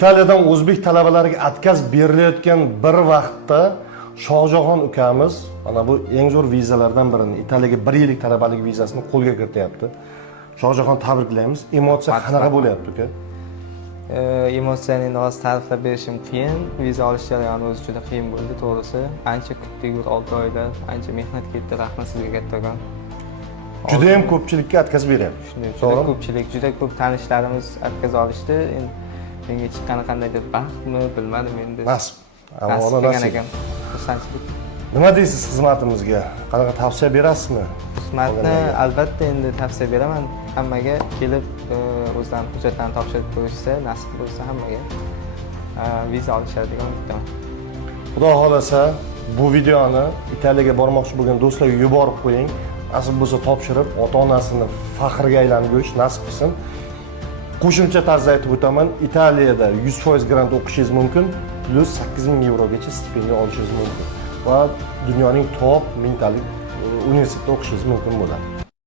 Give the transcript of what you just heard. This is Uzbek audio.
Italiyadan o'zbek talabalariga atkaz berilayotgan bir vaqtda Shohjahon ukamiz mana bu eng zo'r vizalardan birini Italiyaga 1 yillik talabalik vizasini qo'lga kirityapti. Shohjahon tabriklaymiz. Emotsiya qanaqa bo'lyapti uka? Emotsiyani endi hozir ta'riflab berishim qiyin. Viza olish jarayoni o'zi juda qiyin bo'ldi, to'g'risi. Ancha kutdik, 6 oylar, ancha mehnat ketdi. Rahmat sizga kattakon. Juda ham ko'pchilikka atkaz beryapti. Shunday, juda ko'pchilik, juda ko'p tanishlarimiz atkaz olishdi. Endi menga chiqqani qandaydir baxtmi, bilmadim endi. Nasib. Nasib qilgan ekan. Xursandchilik. Nima deysiz xizmatimizga? Qanaqa tavsiya berasizmi? Xizmatni albatta endi tavsiya beraman. Hammaga kelib o'zlarining hujjatlarini topshirib ko'rishsa, nasib bo'lsa hammaga viza olishadigan umiddaman. Xudo xolasa bu videoni Italiyaga bormoqchi bo'lgan do'stlarga yuborib qo'ying. Nasib bo'lsa topshirib, ota-onasini faxrga aylanib yurish nasib qilsin. Qo'shimcha tarzda aytib o'taman, Italiyada 100% grant o'qishingiz mumkin, plus 8000 yevrogacha stipendiya olishingiz mumkin va dunyoning top mingtalik universitetda o'qishingiz mumkin bo'ladi.